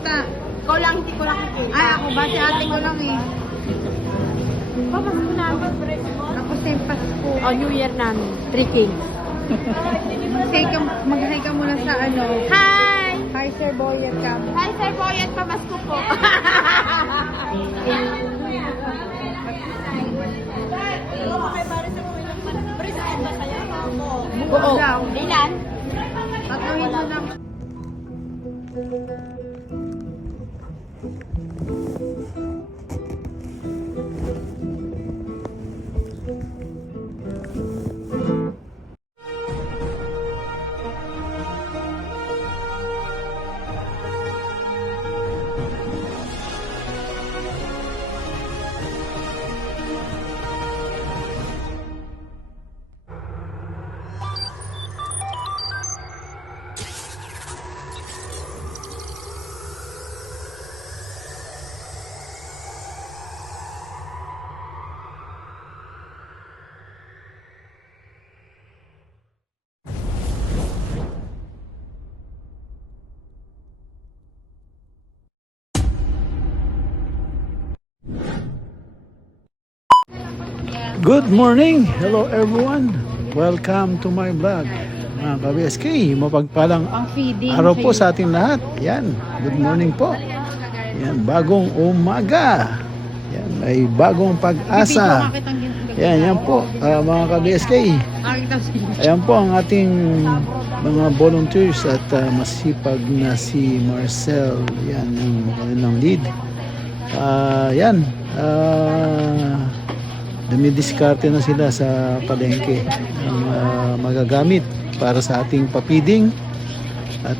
Kamusta? Ikaw lang, hindi ko lang nakikita. Ay, ako ba? Si ate ko lang eh. Papas mo namin. Tapos na yung Pasko. Oh, New Year namin. 3 Kings. Mag-hi ka muna sa ano. Hi! Hi, Sir Boyet ka. Hi, Sir Boyet. Pamasko po. Oo. Ilan? Tatuhin mo lang. Good morning! Hello everyone! Welcome to my vlog. Mga ka-BSK, mapagpalang Ang feeding. araw po sa ating lahat. Yan, good morning po. Yan, bagong umaga. Yan, may bagong pag-asa. Yan po, mga ka-BSK. Ayan po ang ating mga volunteers at masipag na si Marcel. Yan, yung kanilang lead. Yan, dumidiskarte na sila sa palengke ng magagamit para sa ating papiding at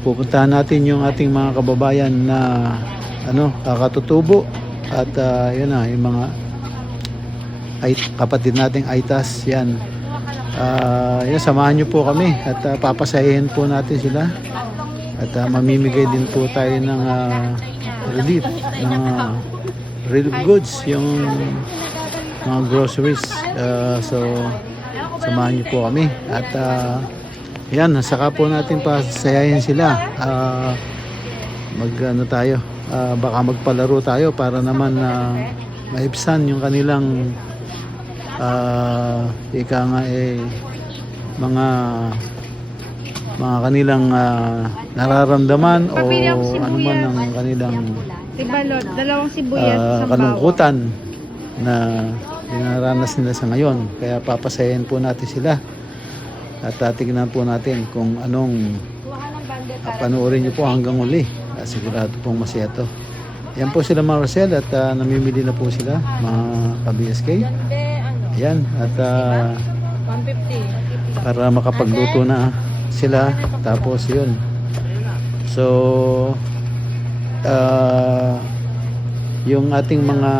pupuntahan natin yung ating mga kababayan na kakatutubo at yun na yung mga kapatid nating aitas yan. Samahan nyo po kami at papasahin po natin sila at mamimigay din po tayo ng relief ng relief goods, yung mga groceries. So samahan niyo po kami at yan, saka po natin pasayahin sila. Tayo, baka magpalaro tayo para naman maibsan yung kanilang ika nga mga kanilang nararamdaman o ano man ang kanilang Balot, dalawang sibuyas sa kalungkutan na dinaranas nila sa ngayon. Kaya papasayahin po natin sila at tignan po natin kung anong panoorin nyo po hanggang uli. Sigurado pong masaya to. Yan po sila Marcel at namimili na po sila mga ka-BSK. Yan at 150. para makapagluto na sila tapos yun. So yung ating mga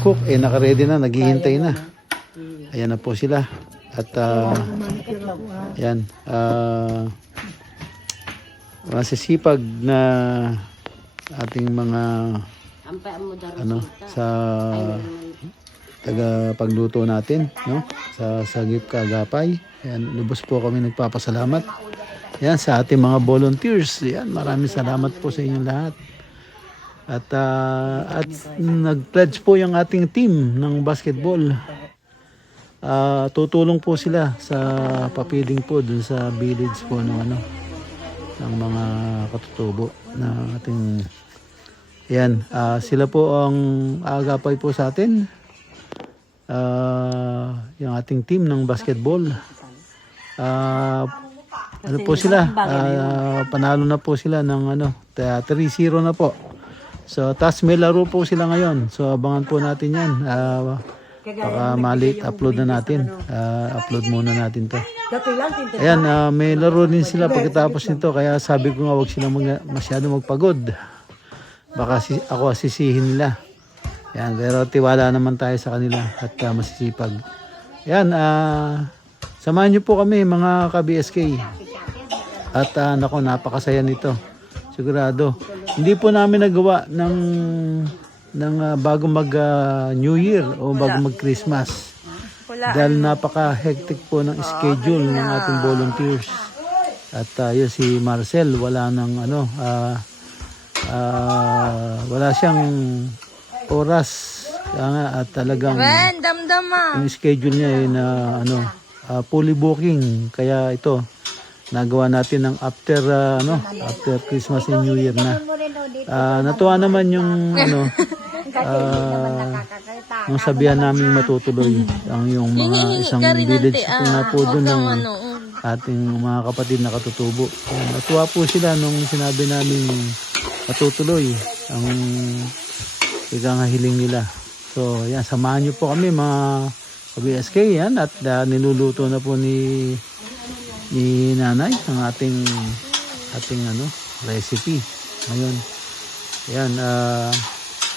cook naka-ready na, naghihintay na. Ayan na po sila at yan masisipag na ating mga sa taga pagluto natin, no, sa Sagip Kagapay. Ayan, lubos po kami nagpapasalamat yan sa ating mga volunteers. Yan, maraming salamat po sa inyong lahat. At nag-pledge po yung ating team ng basketball. Tutulong po sila sa papiding po dun sa village po ng mga katutubo na ating yan. Sila po ang aagapay po sa atin. Yung ating team ng basketball. Ano po sila? Panalo na po sila ng 3-0 na po. So, tas may laro po sila ngayon. So, abangan po natin yan. Baka malit upload na natin. Upload muna natin to. Ayan, may laro din sila pagkatapos nito. Kaya sabi ko nga huwag sila masyado magpagod. Baka ako asisihin nila. Ayan, pero tiwala naman tayo sa kanila at masisipag. Ayan, samahan nyo po kami mga ka-BSK. At napakasaya nito. Sigurado. Hindi po namin nagawa ng bago mag New Year o bago mag Christmas. Dahil napaka-hectic po ng schedule ng ating volunteers. At yun si Marcel, wala nang wala siyang oras. Kaya nga, at talagang yung schedule niya ay na fully booking. Kaya ito, nagawa natin ng after Christmas and New Year na. Natuwa naman yung yung sabihan namin matutuloy ang yung mga isang village po na po doon ng ating mga kapatid na katutubo. Natuwa po sila nung sinabi namin matutuloy ang hiling nila. So yan, samahan nyo po kami mga ka-BSK yan, at niluluto na po ni nanay ang ating recipe ngayon. Yan,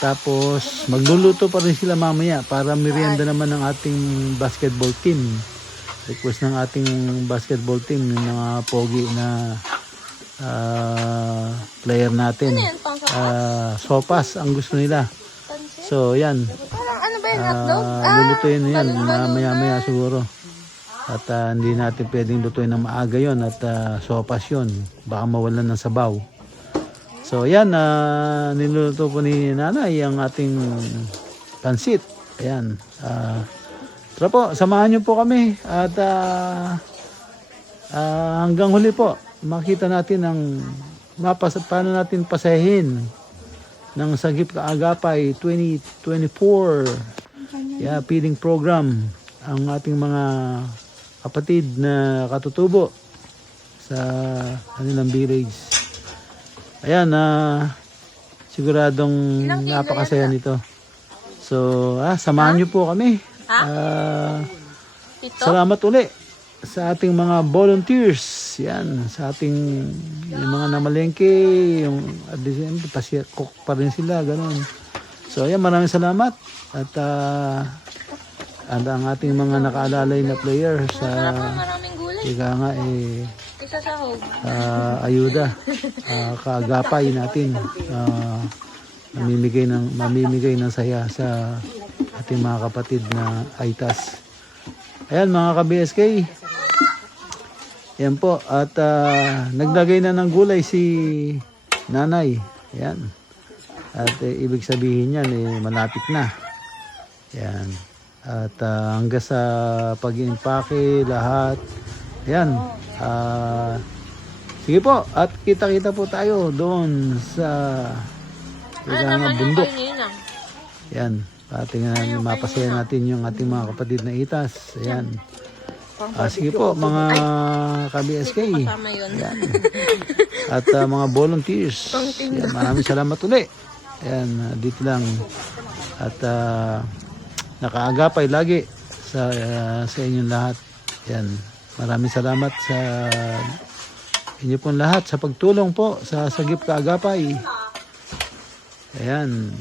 tapos magluluto pa rin sila mamaya para merienda naman ng ating basketball team. Request ng ating basketball team yung mga pogi na player natin. Sopas ang gusto nila. So yan, lulutuin yan maya siguro. At hindi natin pwedeng lutuin ng maaga yon, at sopas yun, baka mawalan ng sabaw. So yan, niluluto po ni nanay ang ating pansit. Ayan, tara po, samahan niyo po kami at hanggang huli po makita natin ang paano natin pasahin ng Sagip Kaagapay 2024 feeding program ang ating mga kapatid na katutubo sa kanilang village. Ayan, siguradong napakasaya nito. So, samahan niyo po kami. Salamat uli sa ating mga volunteers. Yan, sa ating yung mga namalengke, yung cook pa rin sila, ganun. So, ayan, maraming salamat. At ang ating mga nakaalalay na player sa ika nga ayuda, kaagapay natin, mamimigay ng saya sa ating mga kapatid na Aitas. Ayan mga ka-BSK, yan po, at naglagay na ng gulay si nanay. Ayan, at ibig sabihin yan malapit na. Yan, at hanggang sa pag-impake lahat. Ayan, sige po, at kita-kita po tayo doon sa bundok. Yan, patingnan, mapasaya natin yung ating mga kapatid na Itas. Ayan, sige po mga ka-BSK. Ayan. At mga volunteers, yan, maraming salamat ulit. Ayan, dito lang. At nakaagapay lagi sa inyong lahat. Yan, maraming salamat sa inyo pong lahat sa pagtulong po sa Sagip Kaagapay. Ayan.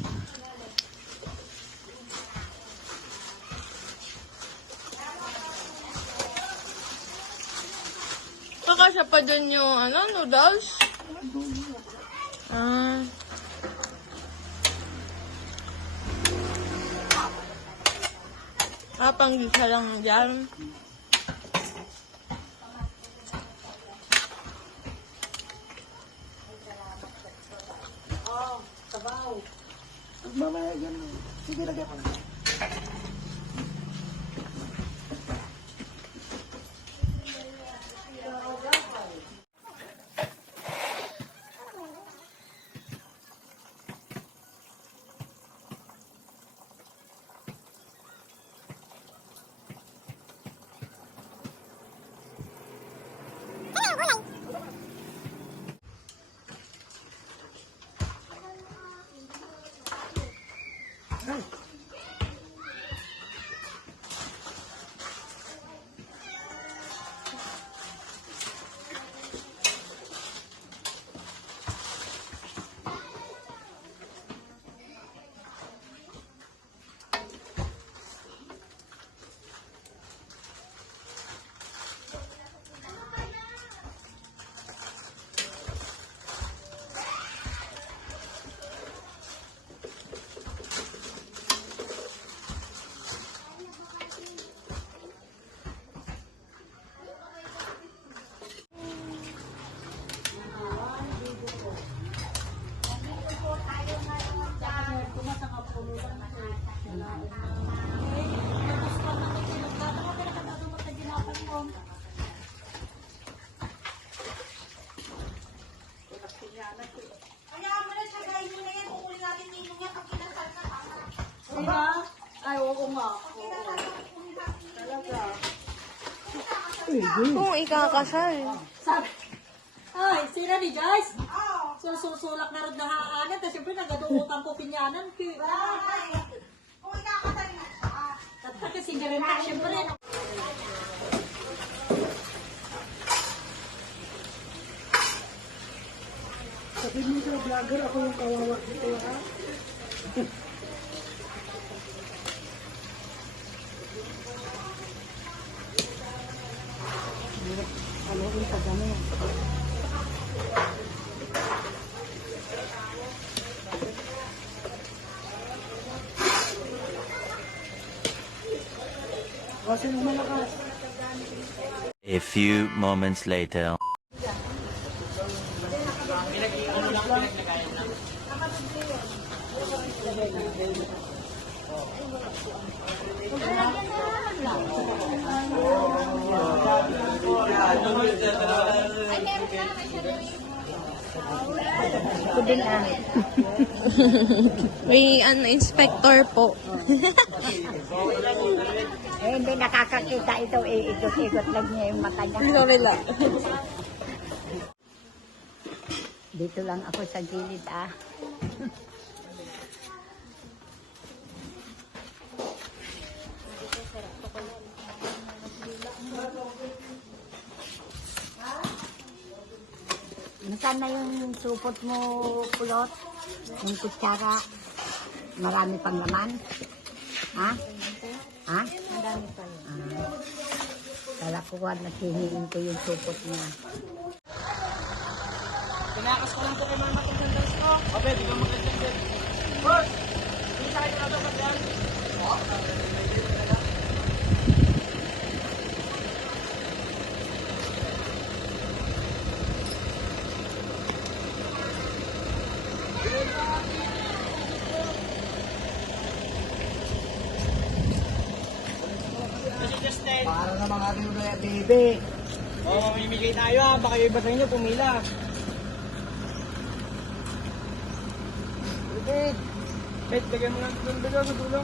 Kakasya pa dun yung noodles? Panggisa lang dyan. Mamaya yan. Sige, lagyan ko. Ay, oo nga. Kung ikakasal. Ay, sila ni Joyce? Susulak na rin na haanan. Tapos siyempre nagaduutang ko pinyanan. Kung ikakasal na siya. Tapos kasi ganun na siyempre. Sabihin mo sa vlogger, ako yung kawawa dito, ha? Ano yung pagano? Kasi naman malakas. A few moments later. May inspector po. Eh, hindi nakakakita ito. Ikot-ikot lang niya yung mata niya. Kabila. Dito lang ako sa gilid, ah. Nasaan na yung supot mo, Pulot? Yung kutsara? Marami pang laman? Ha? Ha? Marami pa yun. Kala ko na hihingin ko yung supot niya. Pinakas ko lang po kay mama kung sandals ko. Ope, di ka magandang din. Bro! Hindi sa kayo na dapat yan. Para na mga ating mga baby. Oo, mamimigay tayo ha. Baka yung iba sa inyo pumila. Okay. Pet, lagyan mo lang sa dulo sa dulo.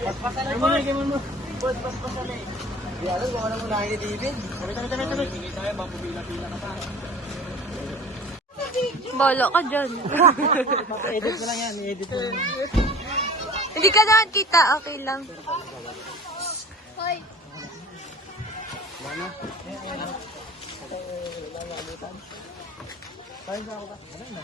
Paspasan na mo. Lagyan mo mo. Paspasan na eh. Di alam kung ano mo na ni David. Tabi. Mamimigay tayo, baka pumila-pila ka pa. Bolo ka dyan. Edit mo lang yan, edit mo lang. Hindi ka naman kita, okay lang. Hoy. Kain sa ako ba? Ano na?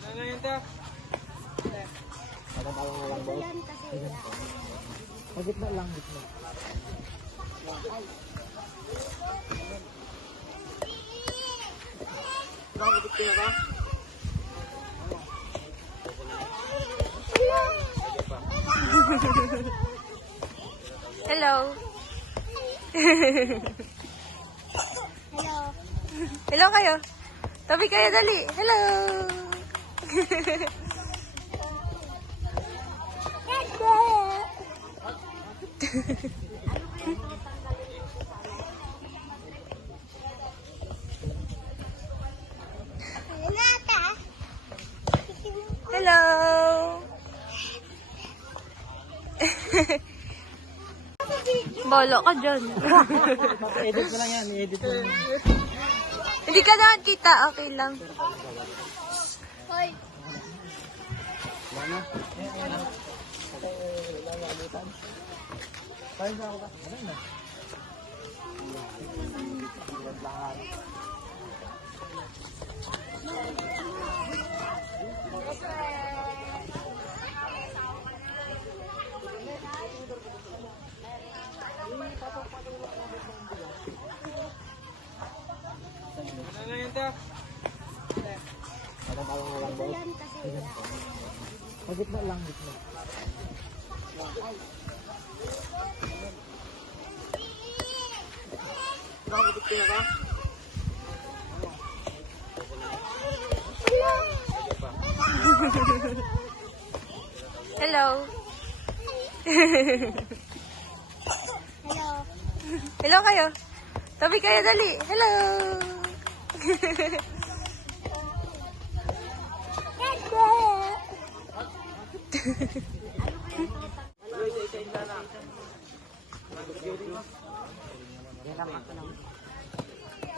Ano na yun ta? Gitna lang, gitna. Nakakabit ka na ka? Hello. Hello kayo. Tabi kayo, dali. Hello. Hello. Bolo ka dyan. Edit mo lang yan, edit mo lang. Hindi ka naman kita, okay lang. Hoy. Kain sa ako ba? Ano na? dito. Magitna lang, gitna. Nakakabit ka na ka? Hello. Hello kayo. Tabi kayo, dali. Hello.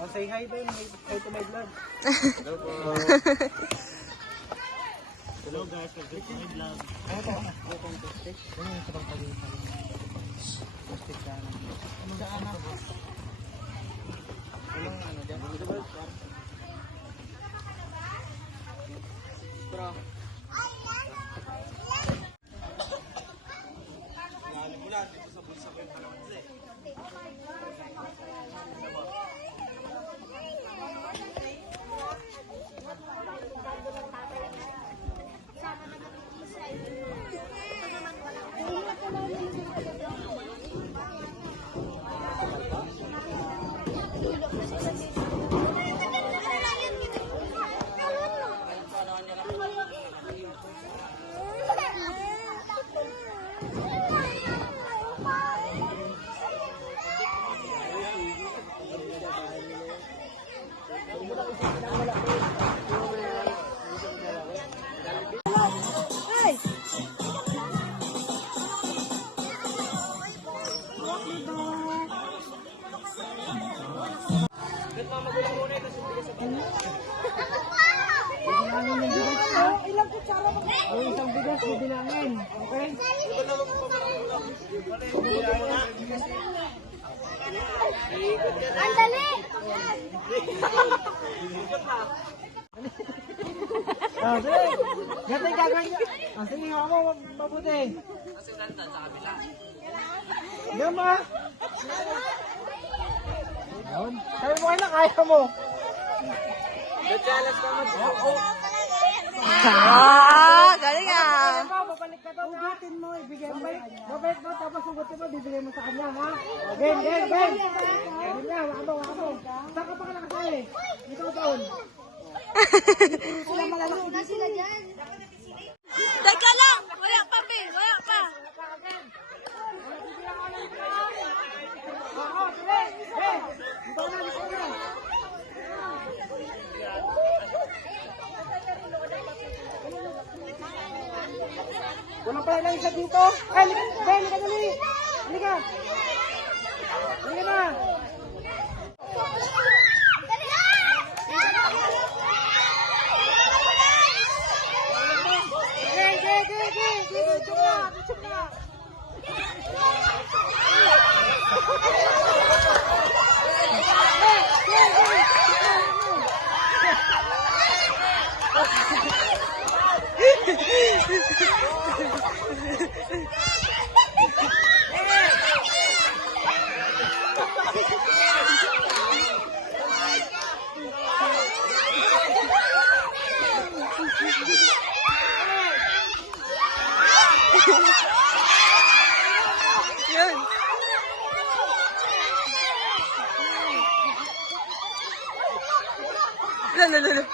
Oh, say hi doon. Hi to my vlog. Hello po. Hello guys, welcome to my vlog. Ano to? Welcome to stick. Ano yung sabang pag-ibig? Stick ka na. Ano daan na? Anong ano dyan? Bro. Ilang kutsara ba? Yung isang bigas, bibilangin. Okay? Ang dali! Ah, sige. Ganito yung gagawin niya. Ah, sige, ako, mabuti. Diyan ba? Yun. Sabi mo kailan, kaya mo. Nagkalas ka mo. Galing ah. Babalik ka to. Ugutin mo, ibigay mo. Babalik mo, tapos ugutin mo, bibigay mo sa kanya, ha? Game, game, game. Game niya, wako, wako. Saan ka pa ka nakasali? Ikaw taon. Sila malalaki. Na sila dyan. Teka lang. Wala pa, Pe. Wala pa. Oo, sige. Hey, ito na, ito na. Walang pala lang isa dito. Ay, halika dali. Halika. Halika na. Dito na. Yun. Lalo.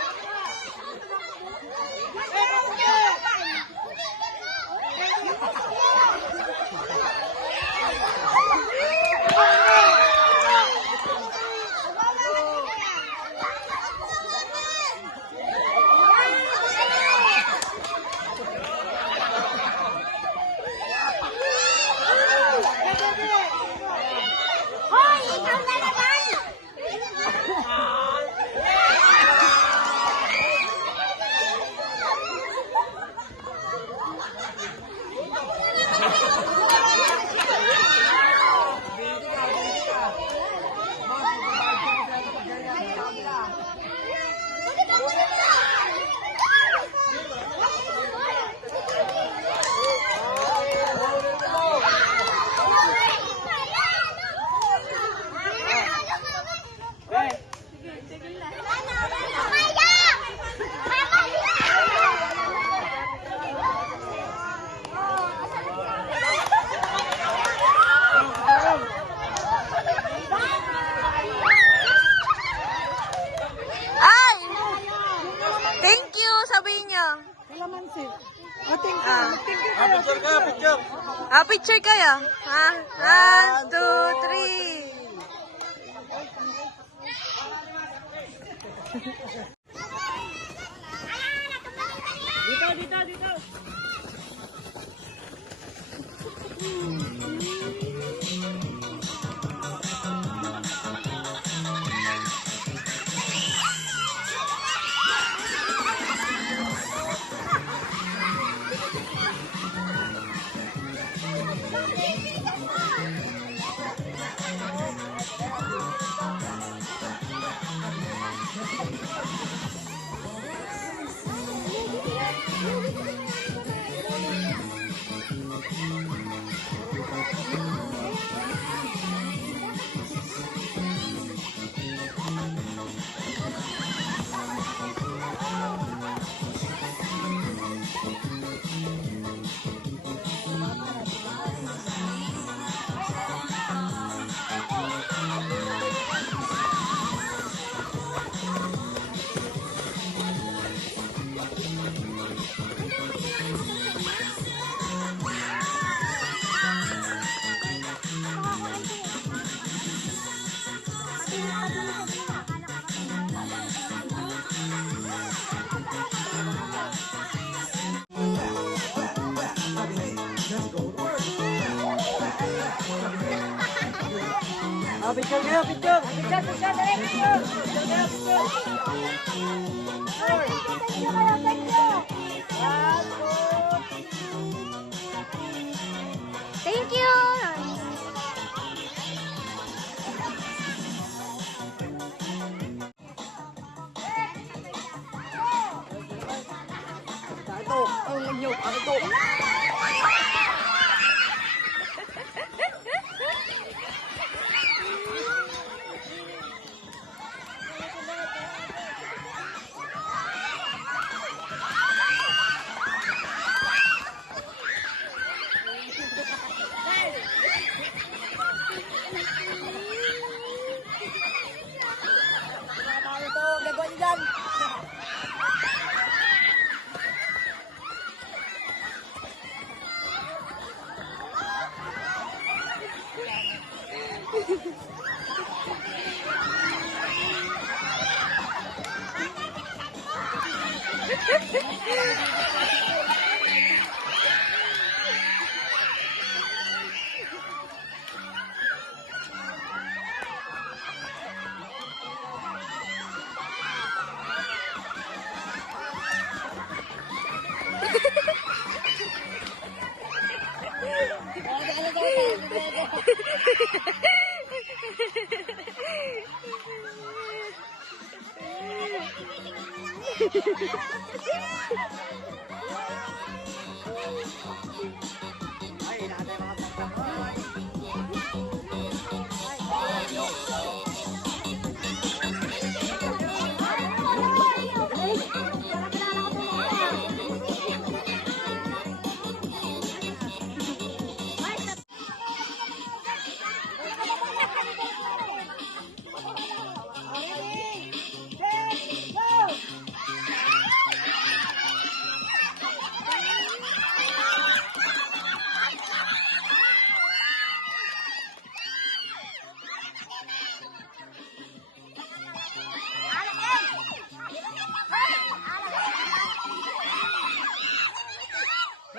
Hoy! Ikaw na naman! Picture kayo. Ha? 1, 2, 3. Picture kayo, picture. Picture, picture, dali, picture. Picture kayo, picture. Thank you. Ito, ang inyo, ito.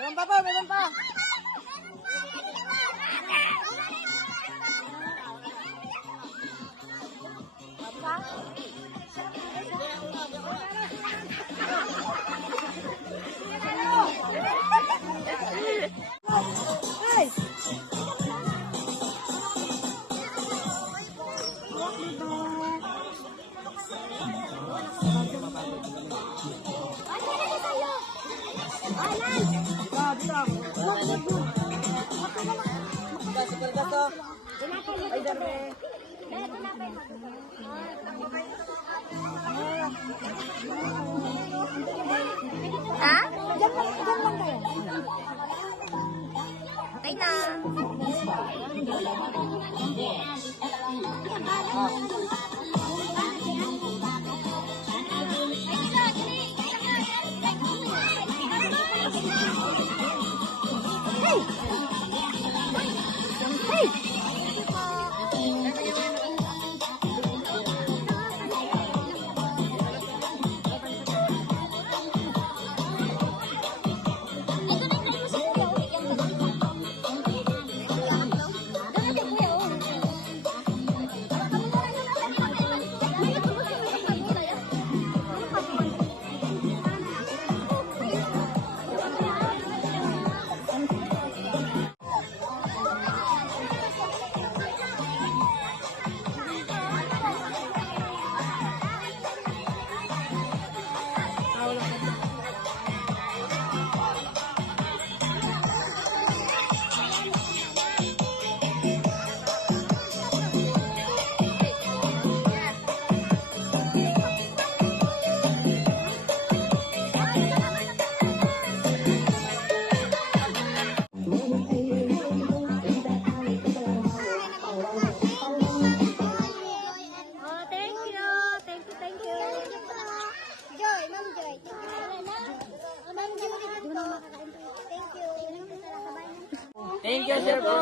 Meron pa po, meron pa. Ha? Okay na. you, Sir po.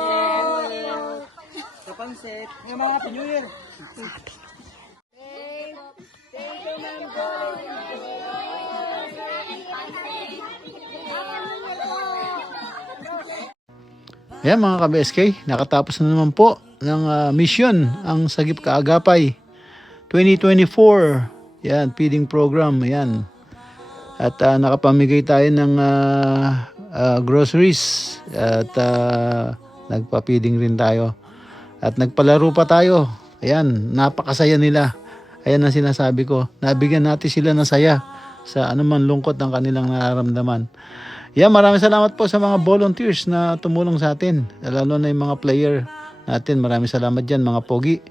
Sa pansit. Ng mga Happy New Year. Ayan mga ka-BSK, nakatapos na naman po ng mission ang Sagip Kaagapay 2024. Yan, feeding program. Ayan. At nakapamigay tayo ng groceries at nagpa-feeding rin tayo. At nagpalaro pa tayo. Ayan, napakasaya nila. Ayan ang sinasabi ko. Nabigyan natin sila ng saya sa anuman lungkot ng kanilang nararamdaman. Yan, maraming salamat po sa mga volunteers na tumulong sa atin. Lalo na yung mga player natin. Maraming salamat dyan, mga pogi.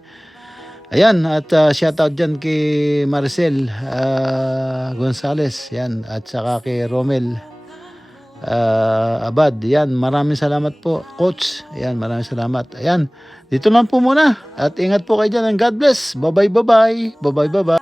Ayan, at shoutout dyan kay Maricel Gonzales. Yan, at saka kay Romel Abad. Yan, maraming salamat po, Coach. Ayan, maraming salamat. Ayan, dito lang po muna. At ingat po kayo dyan and God bless. Bye-bye, bye-bye. Bye-bye, bye-bye.